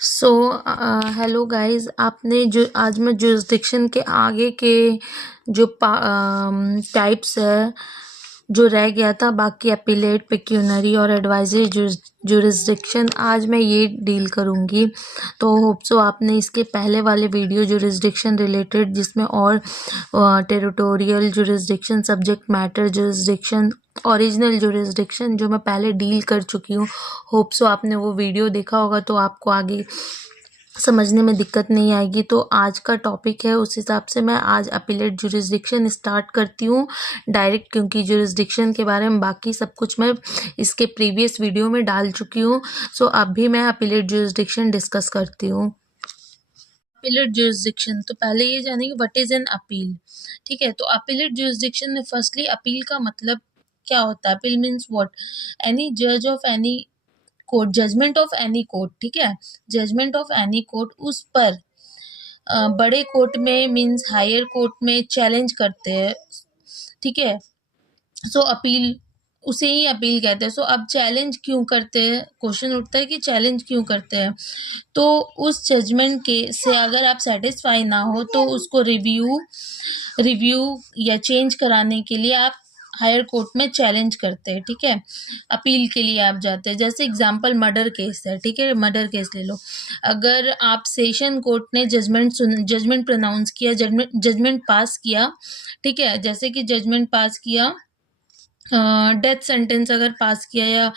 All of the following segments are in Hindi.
सो हेलो गाइस, आपने जो आज मैं जुरिस्डिक्शन के आगे के जो टाइप्स है जो रह गया था, बाकी अपीलेट, पेक्यूनरी और एडवाइजरी जुरिस्डिक्शन, आज मैं ये डील करूँगी। तो होप सो आपने इसके पहले वाले वीडियो जुरिस्डिक्शन रिलेटेड, जिसमें और territorial jurisdiction, subject matter jurisdiction, original jurisdiction जो मैं पहले डील कर चुकी हूँ, होप सो आपने वो वीडियो देखा होगा तो आपको आगे समझने में दिक्कत नहीं आएगी। तो आज का टॉपिक है, उस हिसाब से मैं आज अपीलेट जुरिस्डिक्शन स्टार्ट करती हूँ डायरेक्ट, क्योंकि जुरिस्डिक्शन के बारे में बाकी सब कुछ मैं इसके प्रीवियस वीडियो में डाल चुकी हूँ। सो अब भी मैं अपीलेट जुरिस्डिक्शन डिस्कस करती हूँ। अपीलेट जुरिस्डिक्शन, तो पहले ये जानेंगे व्हाट इज एन अपील। ठीक है, तो अपीलेट जुरिस्डिक्शन में फर्स्टली अपील का मतलब क्या होता है। अपील मीन्स व्हाट, एनी जज of any court, judgement of any court. ठीक है, जजमेंट ऑफ एनी कोर्ट उस पर बड़े कोर्ट में मीन्स हायर कोर्ट में चैलेंज करते हैं। ठीक है, सो अपील, उसे ही अपील कहते हैं। सो अब चैलेंज क्यों करते हैं, क्वेश्चन उठता है कि चैलेंज क्यों करते हैं। तो उस जजमेंट के से अगर आप सेटिस्फाई ना हो तो उसको रिव्यू या चेंज कराने के लिए आप हायर कोर्ट में चैलेंज करते हैं। ठीक है, अपील के लिए आप जाते हैं। जैसे एग्जांपल मर्डर केस है। ठीक है, मर्डर केस ले लो। अगर आप सेशन कोर्ट ने जजमेंट प्रोनाउंस किया, जजमेंट पास किया। ठीक है, जैसे कि जजमेंट पास किया, डेथ सेंटेंस अगर पास किया या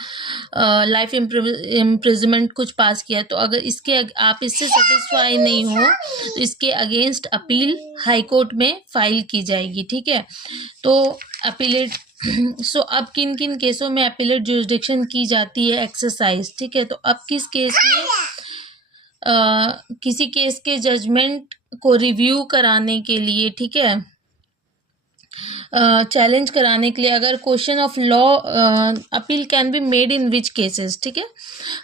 लाइफ इम्प्रिजमेंट कुछ पास किया, तो अगर आप इससे सेटिस्फाई नहीं हो तो इसके अगेंस्ट अपील हाई कोर्ट में फाइल की जाएगी। ठीक है, तो अपीलेट सो अब किन किन केसों में अपीलेट जुरिस्डिक्शन की जाती है एक्सरसाइज। ठीक है, तो अब किस केस में किसी केस के जजमेंट को रिव्यू कराने के लिए, ठीक है, चैलेंज कराने के लिए, अगर question of law, appeal can be made in which cases. ठीक है,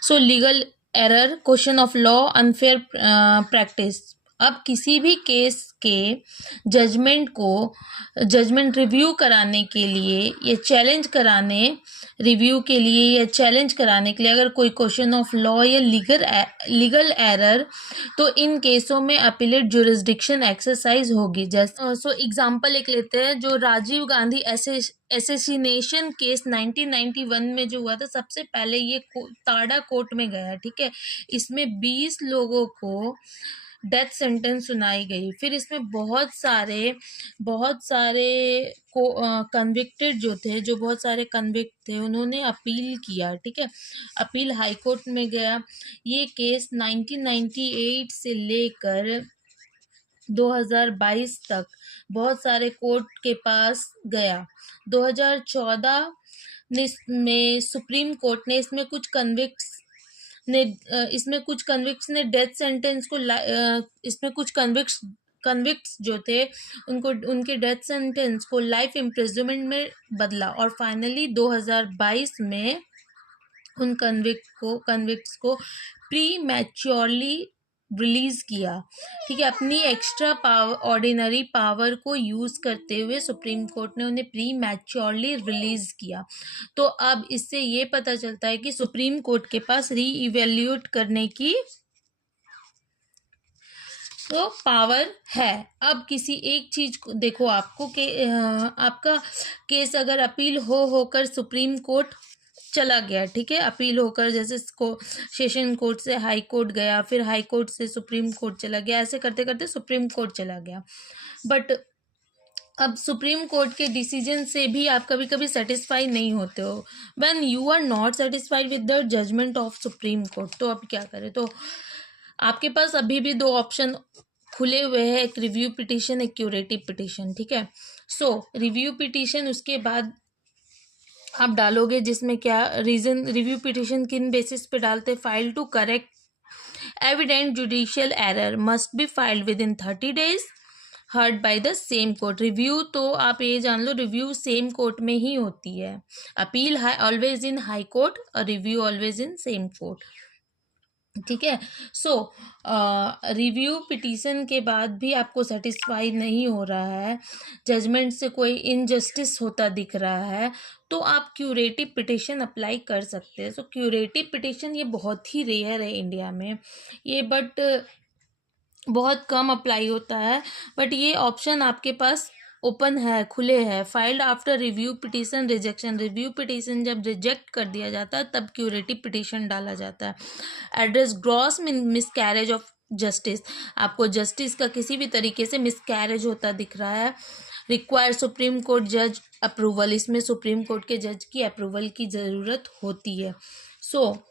सो legal error, question of law, unfair practice. अब किसी भी केस के जजमेंट रिव्यू कराने के लिए या चैलेंज कराने, रिव्यू के लिए या चैलेंज कराने के लिए अगर कोई क्वेश्चन ऑफ लॉ या लीगल एरर, तो इन केसों में अपीलेट जुरिस्डिक्शन एक्सरसाइज होगी। जैसे सो एग्जांपल एक लेते हैं, जो राजीव गांधी एसेसिनेशन केस 1991 में जो हुआ था, सबसे पहले ये ताड़ा कोर्ट में गया। ठीक है, इसमें 20 लोगों को डेथ सेंटेंस सुनाई गई। फिर इसमें बहुत सारे को कन्विक्टेड जो थे, जो बहुत सारे कन्विक्ट थे, उन्होंने अपील किया। ठीक है, अपील हाई कोर्ट में गया। ये केस 1998 से लेकर 2022 तक बहुत सारे कोर्ट के पास गया। 2014 में सुप्रीम कोर्ट ने इसमें कुछ कन्विक्ट्स ने डेथ सेंटेंस को इसमें कुछ कन्विक्ट्स जो थे, उनके डेथ सेंटेंस को लाइफ इम्प्रिजनमेंट में बदला, और फाइनली 2022 में उन कन्विक्ट्स को प्री मैच्योरली रिलीज किया। ठीक है, अपनी एक्स्ट्रा ऑर्डिनरी पावर को यूज करते हुए सुप्रीम कोर्ट ने उन्हें प्री मैच्योरली रिलीज किया। तो अब इससे ये पता चलता है कि सुप्रीम कोर्ट के पास री इवेल्यूएट करने की तो पावर है। अब किसी एक चीज को देखो, आपका केस अगर अपील होकर सुप्रीम कोर्ट चला गया। ठीक है, अपील होकर जैसे सेशन कोर्ट से हाई कोर्ट गया, फिर हाई कोर्ट से सुप्रीम कोर्ट चला गया, ऐसे करते करते सुप्रीम कोर्ट चला गया। बट अब सुप्रीम कोर्ट के डिसीजन से भी आप कभी कभी सेटिस्फाई नहीं होते हो। When you are not satisfied with the judgement of Supreme Court, तो अब क्या करें। तो आपके पास अभी भी दो ऑप्शन खुले हुए हैं, एक रिव्यू पिटीशन, एक क्यूरेटिव पिटीशन। ठीक है, सो रिव्यू पिटीशन उसके बाद आप डालोगे, जिसमें क्या रीजन, रिव्यू पिटीशन किन बेसिस पे डालते, file to correct evident judicial error, must be filed with in 30 days, heard by the same court. Review तो आप ये जान लो, रिव्यू सेम कोर्ट में ही होती है। Appeal always in high court और review always in same court. ठीक है। सो रिव्यू पिटीशन के बाद भी आपको सेटिस्फाई नहीं हो रहा है, जजमेंट से कोई इनजस्टिस होता दिख रहा है, तो आप क्यूरेटिव पिटीशन अप्लाई कर सकते हैं। सो क्यूरेटिव पिटीशन ये बहुत ही रेयर है इंडिया में, ये बट बहुत कम अप्लाई होता है, बट ये ऑप्शन आपके पास ओपन है, खुले हैं। Filed after review petition rejection, review petition जब रिजेक्ट कर दिया जाता है तब क्यूरेटिव पिटीशन डाला जाता है। Address gross miscarriage of justice, आपको जस्टिस का किसी भी तरीके से मिसकैरेज होता दिख रहा है। रिक्वायर सुप्रीम कोर्ट जज अप्रूवल, इसमें सुप्रीम कोर्ट के जज की अप्रूवल की ज़रूरत होती है। सो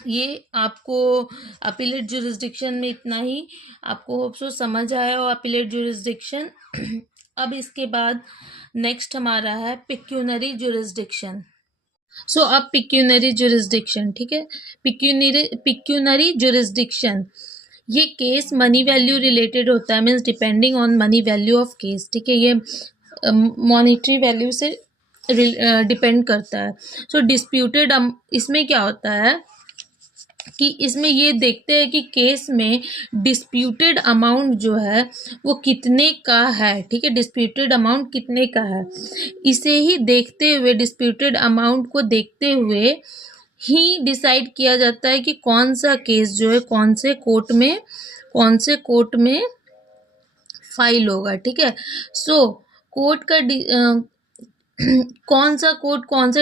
ये आपको अपीलेट जुरिस्डिक्शन में इतना ही, आपको होप सो समझ आया हो अपीलेट जुरिस्डिक्शन। अब इसके बाद नेक्स्ट हमारा है पिक्यूनरी जुरिस्डिक्शन। सो अब पिक्यूनरी जुरिस्डिक्शन, ठीक है, पिक्यूनरी जुरिस्डिक्शन ये केस मनी वैल्यू रिलेटेड होता है, means depending on money value of case, ठीक है, ये मॉनिटरी वैल्यू से डिपेंड करता है। सो डिस्प्यूटेड, इसमें क्या होता है कि इसमें ये देखते हैं कि केस में डिस्प्यूटेड अमाउंट जो है वो कितने का है, ठीक है, डिस्प्यूटेड अमाउंट कितने का है, इसे ही देखते हुए, डिस्प्यूटेड अमाउंट को देखते हुए ही डिसाइड किया जाता है कि कौन सा केस जो है कौन से कोर्ट में फाइल होगा, ठीक है। सो कोर्ट का कौन सा कोर्ट कौन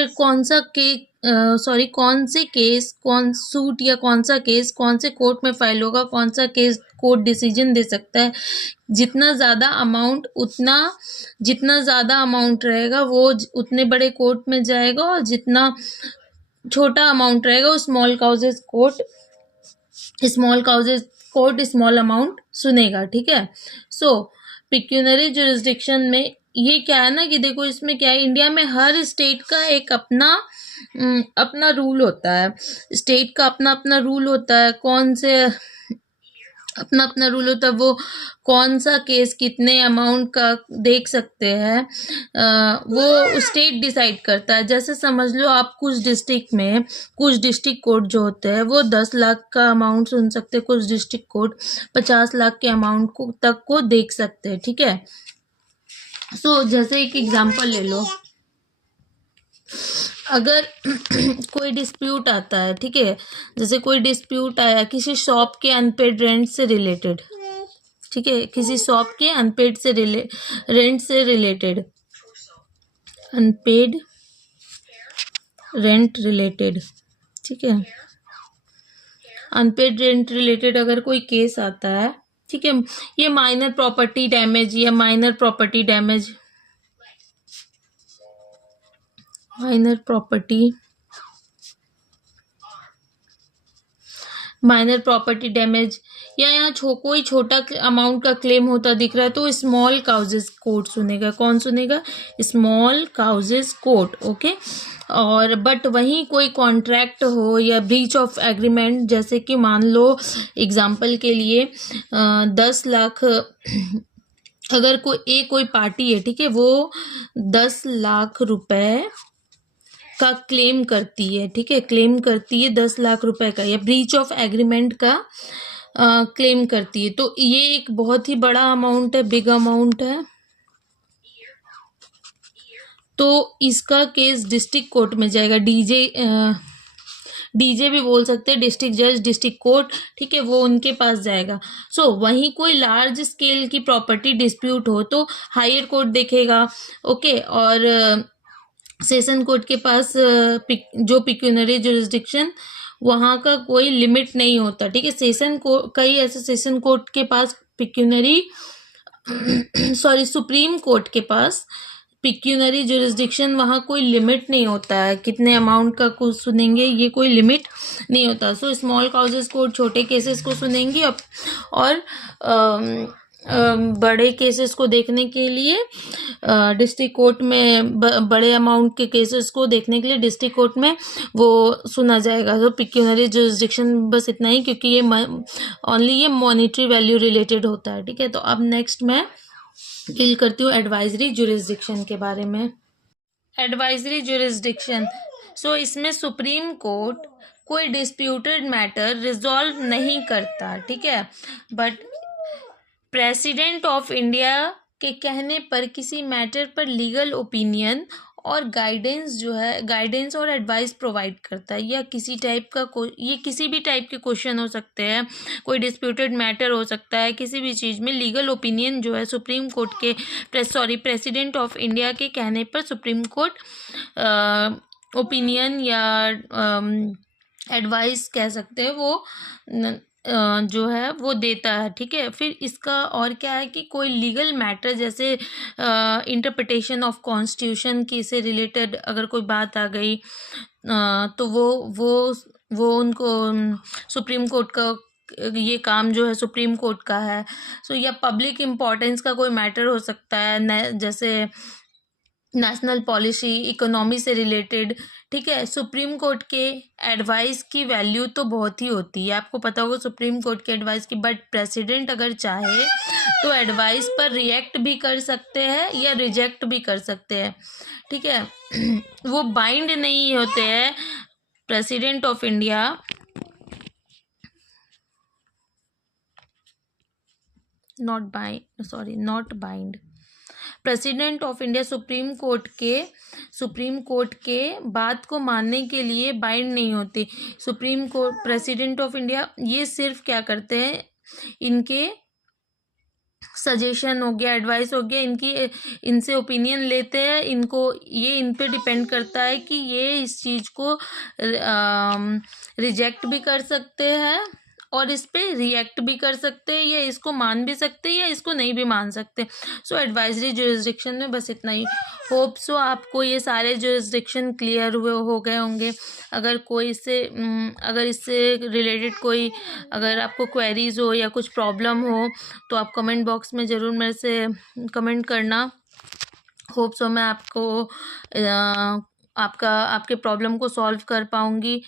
से केस कौन सूट या कौन सा केस कौन से कोर्ट में फाइल होगा, कौन सा केस कोर्ट डिसीजन दे सकता है। जितना ज़्यादा अमाउंट रहेगा वो उतने बड़े कोर्ट में जाएगा, और जितना छोटा अमाउंट रहेगा वो small causes court small amount सुनेगा, ठीक है। सो पिक्यूनरी जुरिस्डिक्शन में ये क्या है ना कि देखो इसमें क्या है, इंडिया में हर स्टेट का एक अपना रूल होता है, स्टेट का अपना अपना रूल होता है, वो कौन सा केस कितने अमाउंट का देख सकते हैं, वो स्टेट डिसाइड करता है। जैसे समझ लो आप कुछ डिस्ट्रिक्ट कोर्ट जो होते हैं वो 10 लाख का अमाउंट सुन सकते हैं, कुछ डिस्ट्रिक्ट कोर्ट 50 लाख के अमाउंट तक को देख सकते हैं, ठीक है। सो जैसे एक एग्जांपल ले लो, अगर कोई डिस्प्यूट आता है, ठीक है, जैसे कोई डिस्प्यूट आया किसी शॉप के अनपेड रेंट से रिलेटेड, ठीक है, किसी शॉप के अनपेड रेंट से रिलेटेड, अनपेड रेंट रिलेटेड, ठीक है, अनपेड रेंट रिलेटेड अगर कोई केस आता है, ठीक है, ये माइनर प्रॉपर्टी डैमेज या यहाँ कोई छोटा अमाउंट का क्लेम होता दिख रहा है तो स्मॉल काउजेस कोर्ट सुनेगा। कौन सुनेगा? Small causes court, okay. और बट वहीं कोई कॉन्ट्रैक्ट हो या ब्रीच ऑफ एग्रीमेंट, जैसे कि मान लो एग्जांपल के लिए 10 लाख अगर कोई पार्टी है, ठीक है, वो 10 लाख रुपए का क्लेम करती है, ठीक है, क्लेम करती है 10 लाख रुपए का, या ब्रीच ऑफ एग्रीमेंट का क्लेम करती है, तो ये एक बहुत ही बड़ा अमाउंट है, बिग अमाउंट है, तो इसका केस डिस्ट्रिक्ट कोर्ट में जाएगा। डीजे भी बोल सकते हैं, डिस्ट्रिक्ट जज, डिस्ट्रिक्ट कोर्ट, ठीक है, वो उनके पास जाएगा। सो वहीं कोई लार्ज स्केल की प्रॉपर्टी डिस्प्यूट हो तो हायर कोर्ट देखेगा, ओके। और सेशन कोर्ट के पास जो पिक्यूनरी जुरिस्डिक्शन, वहाँ का कोई लिमिट नहीं होता, ठीक है। कई ऐसे सेशन कोर्ट के पास सुप्रीम कोर्ट के पास पिक्यूनरी जुरिस्डिक्शन, वहाँ कोई लिमिट नहीं होता है, कितने अमाउंट का कुछ सुनेंगे, ये कोई लिमिट नहीं होता। सो स्मॉल काउजेस कोर्ट छोटे केसेस को सुनेंगी, और बड़े केसेस को देखने के लिए डिस्ट्रिक्ट कोर्ट में, बड़े अमाउंट के केसेस को देखने के लिए डिस्ट्रिक्ट कोर्ट में वो सुना जाएगा। तो पिक्यूनरी जुरिस्डिक्शन बस इतना ही, क्योंकि ये मॉनिटरी वैल्यू रिलेटेड होता है, ठीक है। तो अब नेक्स्ट मैं डील करती हूँ एडवाइजरी जुरिस्डिक्शन के बारे में। एडवाइजरी जुरिस्डिक्शन, सो इसमें सुप्रीम कोर्ट कोई डिस्प्यूटेड मैटर रिजॉल्व नहीं करता, ठीक है। बट प्रेसिडेंट ऑफ इंडिया के कहने पर किसी मैटर पर लीगल ओपिनियन और गाइडेंस जो है, गाइडेंस और एडवाइस प्रोवाइड करता है, या किसी टाइप का ये किसी भी टाइप के क्वेश्चन हो सकते हैं, कोई डिस्प्यूटेड मैटर हो सकता है, किसी भी चीज़ में लीगल ओपिनियन जो है सुप्रीम कोर्ट के प्रेसिडेंट ऑफ इंडिया के कहने पर सुप्रीम कोर्ट ओपिनियन या एडवाइस कह सकते हैं वो जो है वो देता है, ठीक है। फिर इसका और क्या है कि कोई लीगल मैटर जैसे इंटरप्रिटेशन ऑफ कॉन्स्टिट्यूशन की से रिलेटेड अगर कोई बात आ गई तो वो उनको सुप्रीम कोर्ट का ये काम जो है सुप्रीम कोर्ट का है। सो या पब्लिक इम्पोर्टेंस का कोई मैटर हो सकता है, जैसे नेशनल पॉलिसी, इकोनॉमी से रिलेटेड, ठीक है। सुप्रीम कोर्ट के एडवाइस की वैल्यू तो बहुत ही होती है, आपको पता होगा सुप्रीम कोर्ट के एडवाइस की। बट प्रेसिडेंट अगर चाहे तो एडवाइस पर रिएक्ट भी कर सकते हैं या रिजेक्ट भी कर सकते हैं, ठीक है। वो बाइंड नहीं होते हैं president of India, not bind. President of India supreme court के बात को मानने के लिए बाइंड नहीं होती। Supreme court president of India ये सिर्फ क्या करते हैं, इनके सजेशन हो गया, एडवाइस हो गया, इनसे ओपिनियन लेते हैं, ये इन पे डिपेंड करता है कि ये इस चीज़ को रिजेक्ट भी कर सकते हैं और इस पे रिएक्ट भी कर सकते हैं, या इसको मान भी सकते हैं या इसको नहीं भी मान सकते। सो एडवाइजरी जुरिस्डिक्शन में बस इतना ही। होप सो आपको ये सारे जुरिस्डिक्शन क्लियर हो गए होंगे। अगर इससे रिलेटेड कोई अगर आपको क्वेरीज हो या कुछ प्रॉब्लम हो तो आप कमेंट बॉक्स में ज़रूर मेरे से कमेंट करना। होप सो मैं आपको आपके प्रॉब्लम को सॉल्व कर पाऊँगी।